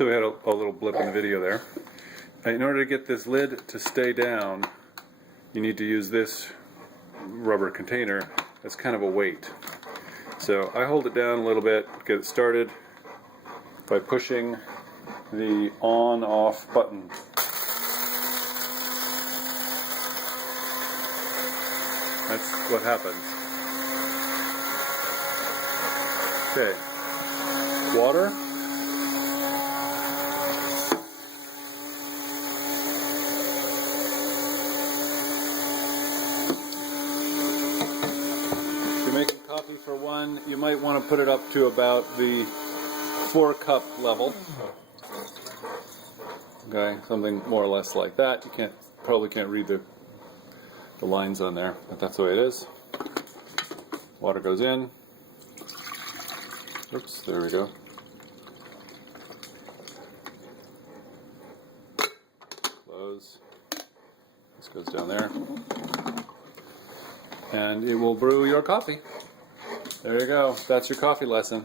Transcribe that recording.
So we had a little blip in the video there. In order to get this lid to stay down, you need to use this rubber container as kind of a weight. So I hold it down a little bit, get it started by pushing the on-off button. That's what happens. Okay. Water. If you're making coffee for one, you might want to put it up to about the 4-cup level. Okay, something more or less like that. You probably can't read the lines on there, but that's the way it is. Water goes in. Oops, there we go. Close. This goes down there. And it will brew your coffee. There you go. That's your coffee lesson.